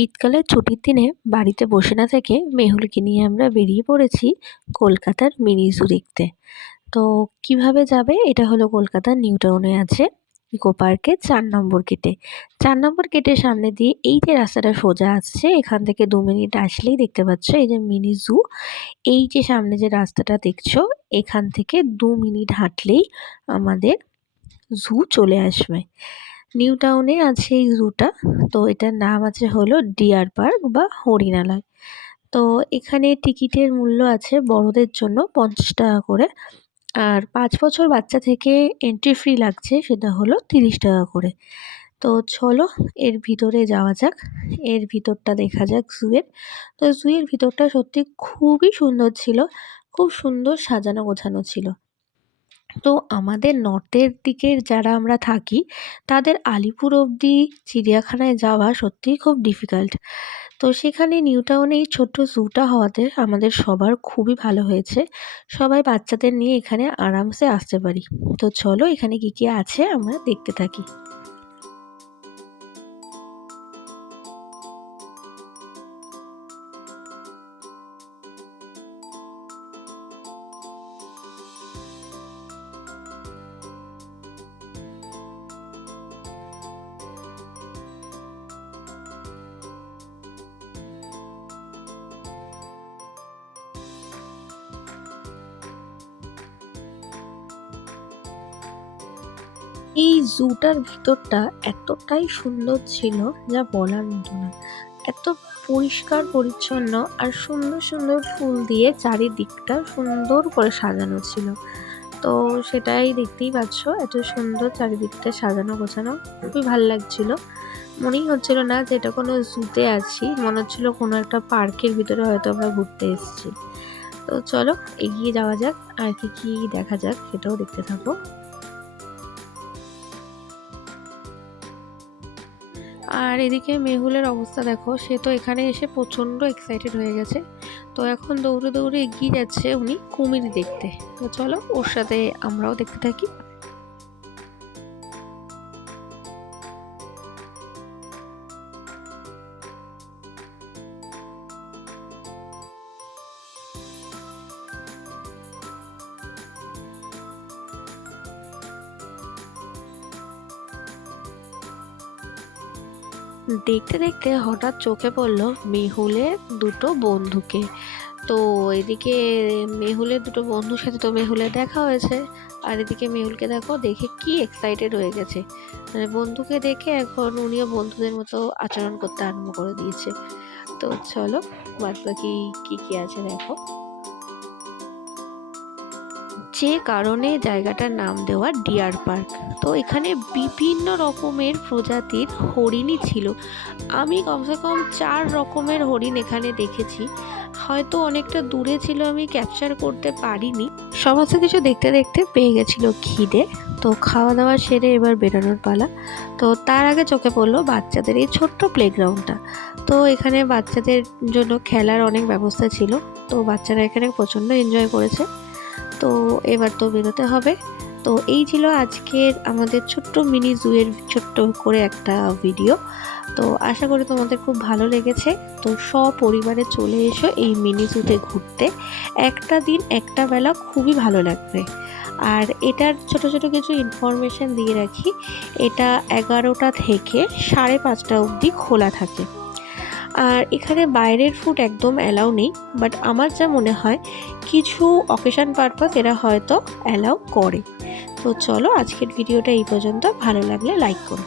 শীতকালের ছুটির দিনে বাড়িতে বসে না থেকে মেহুলকে নিয়ে আমরা বেরিয়ে পড়েছি কলকাতার মিনি জু দেখতে। তো কিভাবে যাবে, এটা হলো কলকাতার নিউ টাউনে আছে ইকো পার্কে 4 নম্বর গেটে। 4 নম্বর গেটের সামনে দিয়ে এই যে রাস্তাটা সোজা আসছে, এখান থেকে 2 মিনিট আসলেই দেখতে পাচ্ছ এই যে মিনি জু। এই যে সামনে যে রাস্তাটা দেখছো, এখান থেকে 2 মিনিট হাঁটলেই আমাদের জু চলে আসবে। নিউ টাউনে আছে এই জুটা। তো এটার নাম আছে হলো ডিয়ার পার্ক বা হরিণালয়। তো এখানে টিকিটের মূল্য আছে বড়দের জন্য 50 টাকা করে, আর 5 বছর বাচ্চা থেকে এন্ট্রি ফ্রি লাগছে, সেটা হলো 30 টাকা করে। তো চলো এর ভিতরে যাওয়া যাক, এর ভিতরটা দেখা যাক জুয়ের। তো জুয়ের ভিতরটা সত্যি খুবই সুন্দর ছিল, খুব সুন্দর সাজানো গোছানো ছিল। তো আমাদের নর্থের দিকের যারা আমরা থাকি, তাদের আলিপুর অবধি চিড়িয়াখানায় যাওয়া সত্যিই খুব ডিফিকাল্ট। তো সেখানে নিউ টাউনে এই ছোট্ট জুটা হওয়াতে আমাদের সবার খুবই ভালো হয়েছে। সবাই বাচ্চাদের নিয়ে এখানে আরামসে আসতে পারি। তো চলো এখানে কি কি আছে আমরা দেখতে থাকি। এই জুটার ভিতরটা এতটাই সুন্দর ছিল যা বলার মতো না। এত পরিষ্কার পরিচ্ছন্ন আর সুন্দর সুন্দর ফুল দিয়ে চারিদিকটা সুন্দর করে সাজানো ছিল। তো সেটাই দেখতেই পাচ্ছ, এত সুন্দর চারিদিকটা সাজানো গোছানো, খুবই ভালো লাগছিল। মনেই হচ্ছিল না যে এটা কোনো জুতে আছি, মনে হচ্ছিল কোনো একটা পার্কের ভিতরে হয়তো আমরা ঘুরতে এসেছি। তো চলো এগিয়ে যাওয়া যাক, আর কি কি দেখা যাক সেটাও দেখতে থাকো। আর এদিকে মেহুলের অবস্থা দেখো, সে তো এখানে এসে প্রচণ্ড এক্সাইটেড হয়ে গেছে। তো এখন দৌড়ে দৌড়ে এগিয়ে যাচ্ছে উনি কুমির দেখতে। তো চলো ওর সাথে আমরাও দেখতে থাকি। দেখতে দেখতে হঠাৎ চোখে পড়লো মেহুলের দুটো বন্ধুকে। তো এদিকে মেহুলের দুটো বন্ধুর সাথে তো মেহুলের দেখা হয়েছে, আর এদিকে মেহুলকে দেখো দেখে কি এক্সাইটেড হয়ে গেছে। মানে বন্ধুকে দেখে এখন উনিও বন্ধুদের মতো আচরণ করতে আরম্ভ করে দিয়েছে। তো চলো বাদ বাকি কি কি আছে দেখো। যে কারণে জায়গাটার নাম দেওয়া ডিয়ার পার্ক। তো এখানে বিভিন্ন রকমের প্রজাতির হরিণই ছিল। আমি কমসে কম 4 রকমের হরিণ এখানে দেখেছি। হয়তো অনেকটা দূরে ছিল, আমি ক্যাপচার করতে পারিনি। সমস্ত কিছু দেখতে দেখতে পেয়ে গেছিল খিদে। তো খাওয়া দাওয়া সেরে এবার বেরোনোর পালা। তো তার আগে চোখে পড়লো বাচ্চাদের এই ছোট্ট প্লেগ্রাউন্ডটা। তো এখানে বাচ্চাদের জন্য খেলার অনেক ব্যবস্থা ছিল। তো বাচ্চারা এখানে প্রচণ্ড এনজয় করেছে। তো এবার তো বেরোতে হবে। তো এই ছিল আজকের আমাদের ছোট্ট মিনি জুয়ের ছোট্ট করে একটা ভিডিও। তো আশা করি তোমাদের খুব ভালো লেগেছে। তো সপরিবারে চলে এসো এই মিনি জুতে ঘুরতে। একটা দিন একটা বেলা খুবই ভালো লাগবে। আর এটার ছোট ছোট কিছু ইনফরমেশন দিয়ে রাখি, এটা 11টা থেকে 5:30 অবধি খোলা থাকে। আর এখানে বাইরের ফুড একদম অ্যালাউ নেই, বাট আমার যা মনে হয় কিছু অকেশন পারপাস এরা হয়তো অ্যালাউ করে। তো চলো আজকের ভিডিওটা এই পর্যন্ত, ভালো লাগলে লাইক করো।